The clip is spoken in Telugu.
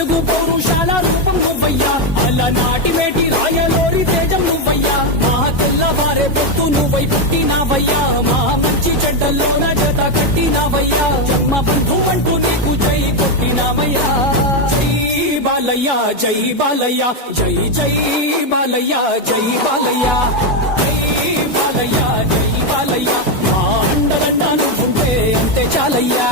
తెలుగు పౌరుషాల రూపం నువ్వయ్యా అలనాటి వేటి రాయలోరి తేజం నువ్వయ్యా మా తెల్లవారే పొత్తు నువ్వై పుట్టినావయ్యా మా మంచి చెడ్డల్లోన జత కట్టినావయ్యా జన్మ బంధు అంటూ నీకు జై కొట్టినావయ్యా జై బాలయ్య జై బాలయ్య జై జై బాలయ్య జై బాలయ్య జై బాలయ్య జై బాలయ్య మా అండదండ నువ్వుంటే అంతే చాలయ్యా